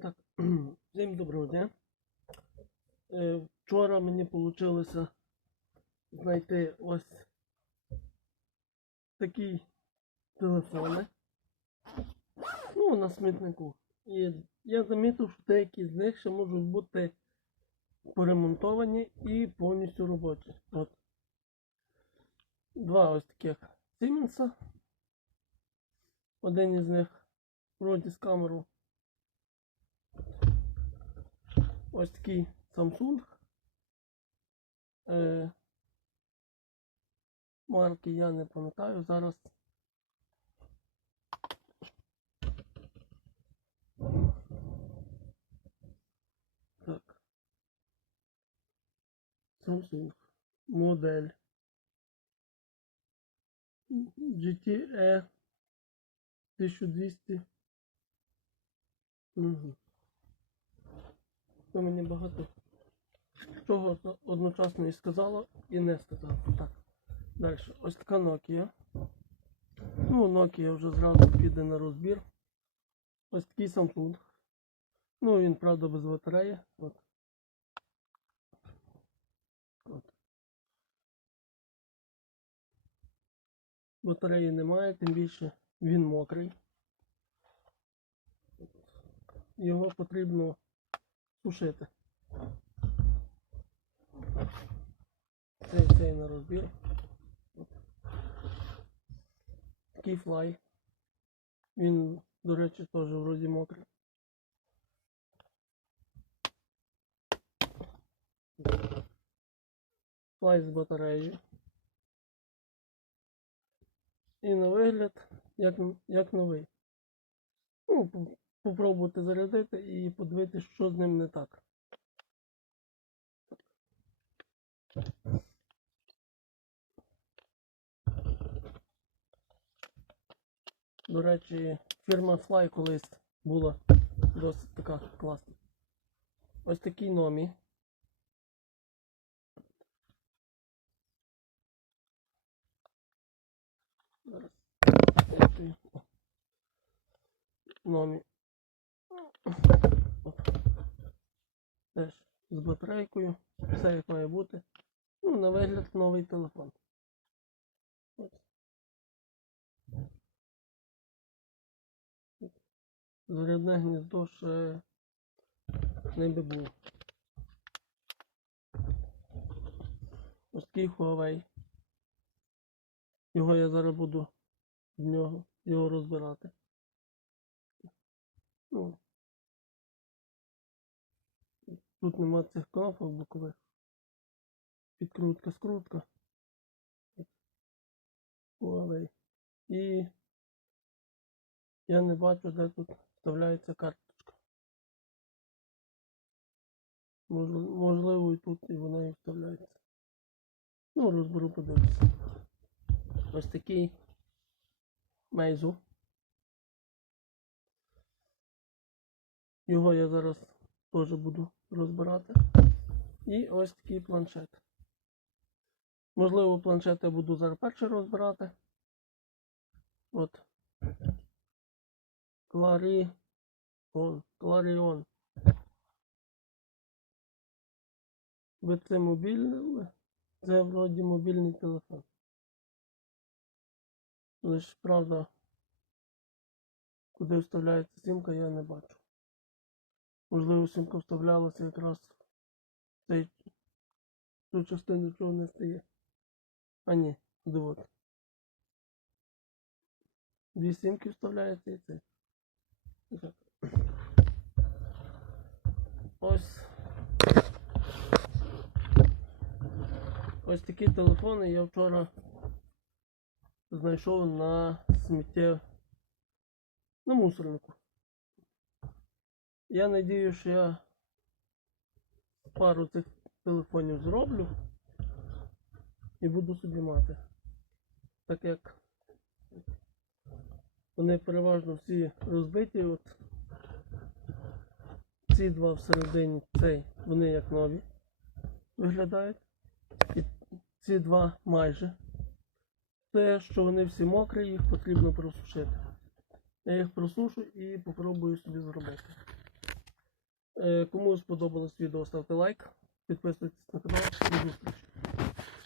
Так, всім доброго дня. Е, Вчора мені вийшло знайти ось такі телефони. Ну, на смітнику. І я замітив, що деякі з них ще можуть бути поремонтовані і повністю робочі. От. Два ось таких Siemens. Один із них вроді з камерою. Ось такий Samsung. Е, марки я не пам'ятаю зараз. Так. Samsung. Модель. GTE 1200. Угу. Ви мені багато чого одночасно і сказала, і не сказала. Так. Далі. Ось така Nokia. Ну, Nokia вже зразу піде на розбір. Ось такий Samsung. Ну, він, правда, без батареї. От. От. Батареї немає, тим більше він мокрий. Його потрібно сушити. Цей цей на розбір. Такий. Він, до речі, теж вроді мокрий. Флай з батареєю. І на вигляд, як, як новий. Ну, попробувати зарядити і подивитися, що з ним не так. До речі, фірма Fly колись була досить така класна. Ось такий номі. Зараз. Номі. Теж з батарейкою. Все як має бути. Ну, на вигляд новий телефон. Зарядне гніздо ще не би було. Ось такий Huawei. Його я зараз буду з нього його розбирати. Ну, тут нема цих кнопок бокових. Підкрутка, скрутка. Huawei. І я не бачу, де тут вставляється карточка. Можливо, і тут і вона і вставляється. Ну, розберу, подивлюся. Ось такий Мейзу. Його я зараз теж буду розбирати. І ось такий планшет. Можливо, планшет я буду зараз перший розбирати. От. Кларі. Он, Кларіон. Ви це мобільне? Це вроді мобільний телефон. Лиш правда, куди вставляється сімка, я не бачу. Можливо, сімка вставлялася якраз цей цю частину чого не стає. А ні, куди от. Дві сімки вставляється і це. Ось. Ось такі телефони я вчора знайшов на сміття на мусорнику. Я надію, що я пару цих телефонів зроблю і буду собі мати. Так як вони переважно всі розбиті. От ці два всередині цей, вони як нові виглядають. І ці два майже. Те, що вони всі мокрі, їх потрібно просушити. Я їх просушу і попробую собі зробити. Е, Кому сподобалось відео, ставте лайк, підписуйтесь на канал. До зустрічі.